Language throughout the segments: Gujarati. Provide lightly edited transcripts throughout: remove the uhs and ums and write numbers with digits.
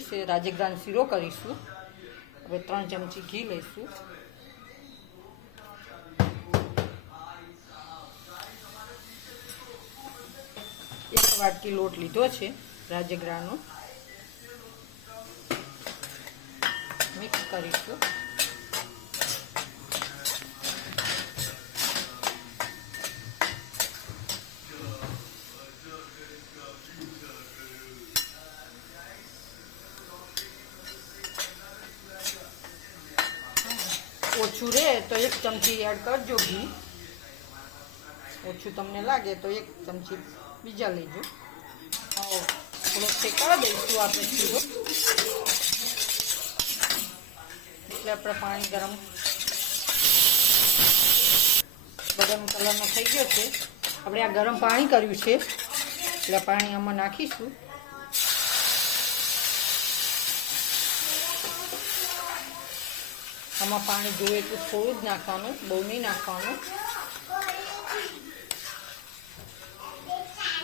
ગયું છે. રાજગરાનો શીરો કરીશું. હવે 3 ચમચી ઘી લઈશું. એક વાટકી લોટ લીધો છે રાજગરાનો. મિક્સ કરીશું. ઓછું રહે તો 1 ચમચી એડ કરજો ઘી. ઓછું તમને લાગે તો 1 ચમચી બીજા લેજો. થોડો શેકાવા દઈશું આપણે શીરો. એટલે આપણે પાણી ગરમ કલરનો થઈ ગયો છે. આપણે આ ગરમ પાણી કર્યું છે એટલે પાણી આમાં નાખીશું. આમાં પાણી જોઈએ તો થોડું જ નાખવાનું, બહુ નહીં નાખવાનું.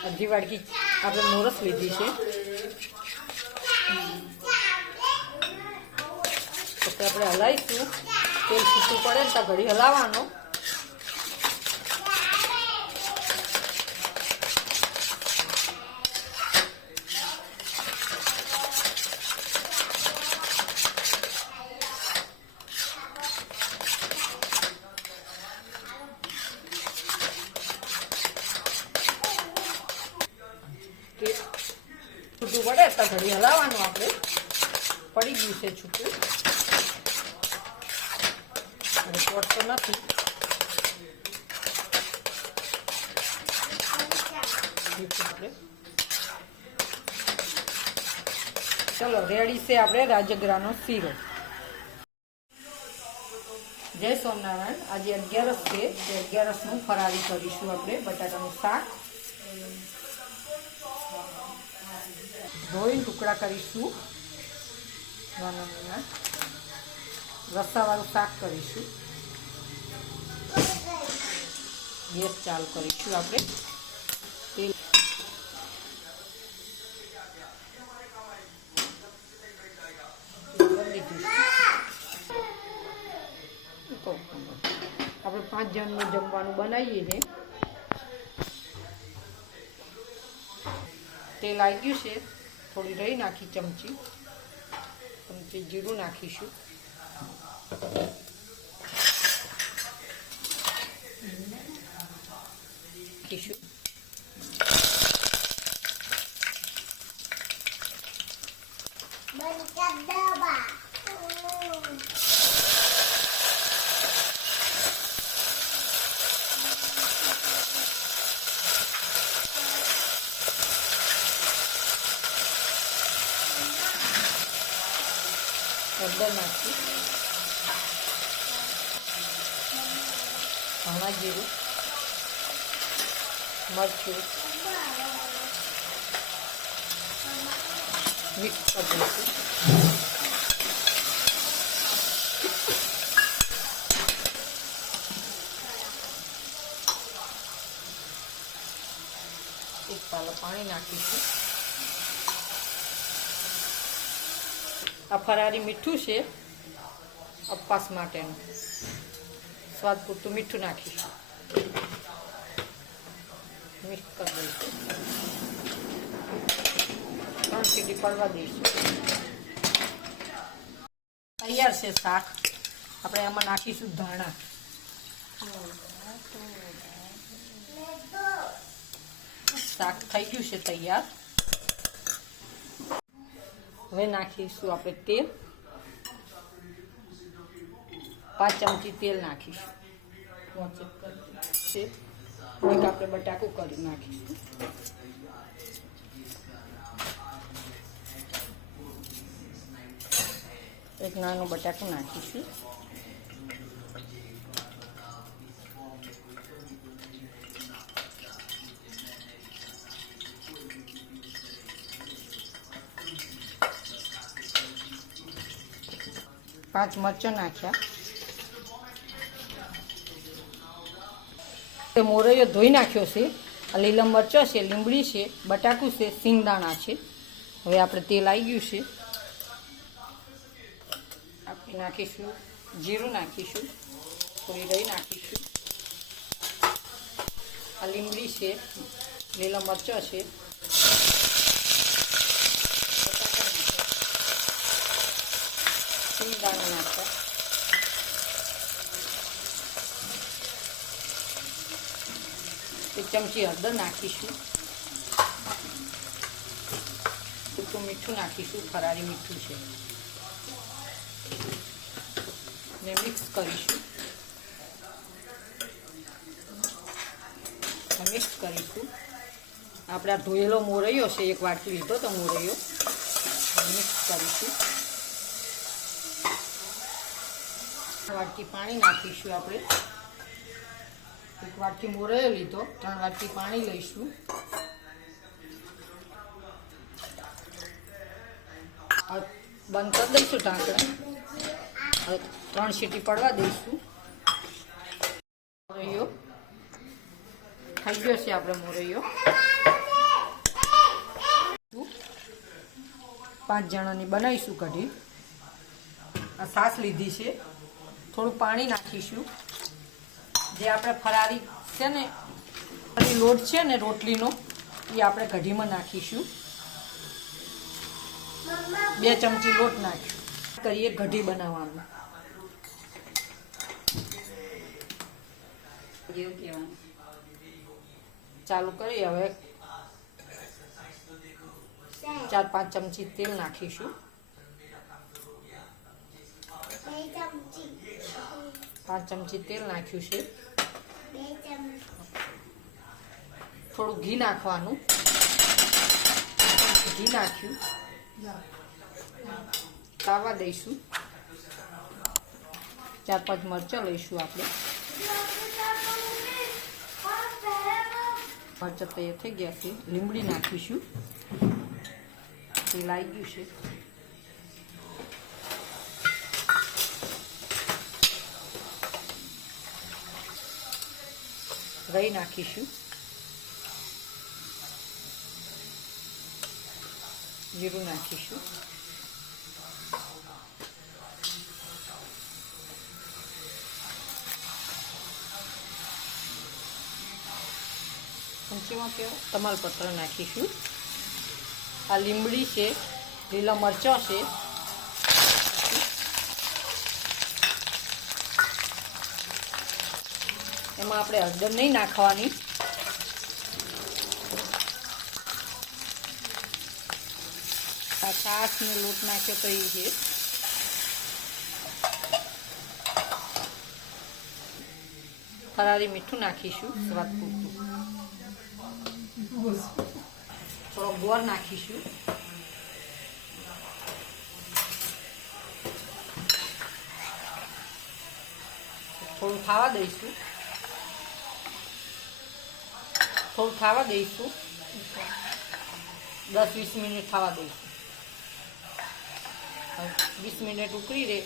અડધી વાટકી આપણે મોરસ લીધી છે. પછી આપણે હલાવીશું. તેલ છૂટું પડે તો ઘડી હલાવવાનો. છૂટું પડે તો ઘડી હલાવવાનું. આપણે પડી ગયું છે છૂટું અને ચોટતો નથી. ચલો રેડી છે આપણે રાજગરાનો શીરો. જય સોમનારાયણ. આજે 11 છે. 11નું ફરાળી કરીશું આપણે. બટાકાનું શાક ધોઈને ટુકડા કરીશું. નાના નાના રસાવાળું શાક કરીશું. ગેસ ચાલુ કરીશું આપણે. તેલ આપણે 5 જણનું જમવાનું બનાવીએ છીએ. તેલ આવી ગયું છે. થોડી રહી નાખી ચમચી જીરું નાખીશું. હળદર નાખી, ધાણા જીરું, મરચું મિક્સ કરી દઈશું. એક પાલો પાણી નાખીશું. આ ફરારી મીઠું છે ઉપવાસ માટેનું. સ્વાદ પૂરતું મીઠું નાખીશું. મિક્સ કરી દઈશું. 3 સીટી પડવા દઈશું. તૈયાર છે શાક. આપણે આમાં નાખીશું ધાણા. શાક થઈ ગયું છે તૈયાર. હવે નાખીશું આપણે તેલ. 5 ચમચી તેલ નાખીશું. એક આપણે બટાકું કરી નાખીશું. એક નાનું બટાકું નાખીશું. પાંચ મરચાં નાખ્યા. મોરૈયો ધોઈ નાખ્યો છે. આ લીલા મરચાં છે, લીમડી છે, બટાકું છે, સિંગદાણા છે. હવે આપણે તેલ આવી ગયું છે. નાખીશું જીરું, નાખીશું થોડી દહીં નાખીશું. આ લીમડી છે, લીલા મરચાં છે, દાણા નાખવા. એક ચમચી હળદર નાખીશું. સૂકું મીઠું નાખીશું, ફરાળી મીઠું છે, ને મિક્સ કરીશું. મિક્સ કરીશું. આપણે આ ધોયેલો મોરૈયો છે, એક વાટકી લીધો તો મોરૈયો, મિક્સ કરીશું. વાટકી પાણી નાખીશું. આપણે એક વાટકી મોરૈયો લીધો, 3 વાટકી પાણી લઈશું. બંધ કરી દઈશું ઢાંકણા. 3 સીટી પડવા દઈશું. મોરૈયો થઈ ગયો છે. આપણે મોરૈયો 5 જણાની બનાવીશું કઢી. આ છાશ લીધી છે, થોડું પાણી નાખીશું. જે આપણે ફરારી છે ને, લોટ છે ને રોટલીનો, એ આપણે કઢીમાં નાખીશું. 2 ચમચી લોટ નાખીશું. કરીએ કઢી બનાવવાનું. ચાલુ કરી. હવે 4-5 ચમચી તેલ નાખીશું. 5 ચમચી તેલ નાખ્યું છે. થોડું ઘી નાખવાનું. ઘી નાખ્યું. તાવા દઈશું. 4-5 મરચાં લઈશું. આપણે મરચાં તૈયાર થઈ ગયા છે. લીમડી નાખીશું. તેલ આવી ગયું છે. રાઈ નાખીશું. જીરું નાખીશું. પંચીમાં તમાલપત્ર નાખીશું. આ લીમડી છે, લીલા મરચાં છે, એમાં આપણે હળદર નહીં નાખવાની. આ છાશનો લોટ નાખ્યો તો એ છે. ફરારી મીઠું નાખીશું સ્વાદ પૂરતું. થોડો ગોળ નાખીશું. થોડું ખાવા દઈશું. 10-20 મિનિટ ખાવા દઈશું. 20 મિનિટ ઉકળી રહે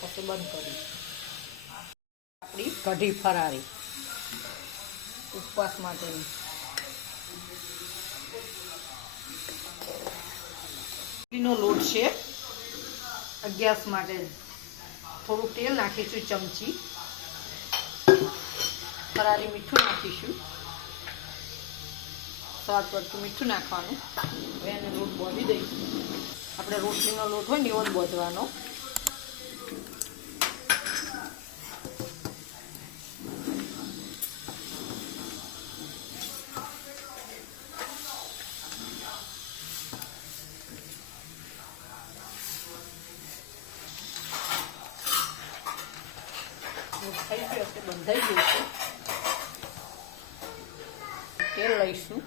પછી બંધ કરીશું. આપણી કઢી ફરારી ઉપવાસ માટેની. નો લોટ છે, અગિયાસ માટે. થોડું તેલ નાખીશું, ચમચી. ફરારી મીઠું નાખીશું. સ્વાદ પડતું મીઠું નાખવાનું. હવે એને લોટ બાંધી દઈશું. આપણે રોટલીનો લોટ હોય ને એવો જ બાંધવાનો. થઈ ગયો છે, બંધાઈ ગયું છે. તેલ લઈશું.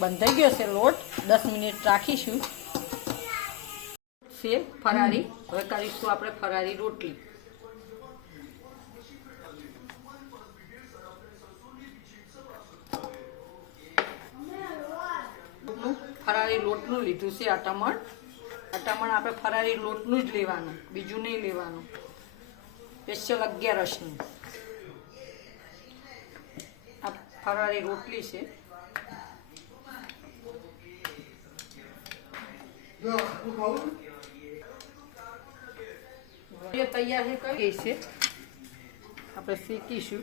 બંધાઈ ગયો છે લોટ. 10 મિનિટ રાખીશું. છે ફરારી. હવે કરીશું આપણે ફરારી રોટલી. ફરારી લોટનું લીધું છે. અટામણ આપણે ફરારી લોટનું જ લેવાનું, બીજું નહીં લેવાનું. સ્પેશિયલ 11નું. ફરાળી રોટલી છે. તૈયાર કરી છે, આપણે શેકીશું.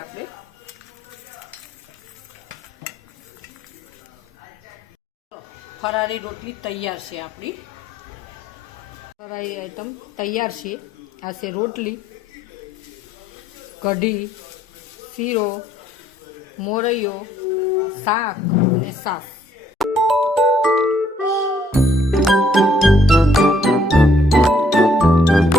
આપણે ફરાળી રોટલી તૈયાર છે. આપણી ફરાળી આઈટમ તૈયાર છે. આ છે રોટલી, કઢી, શીરો, મોરૈયો, શાક અને છાશ.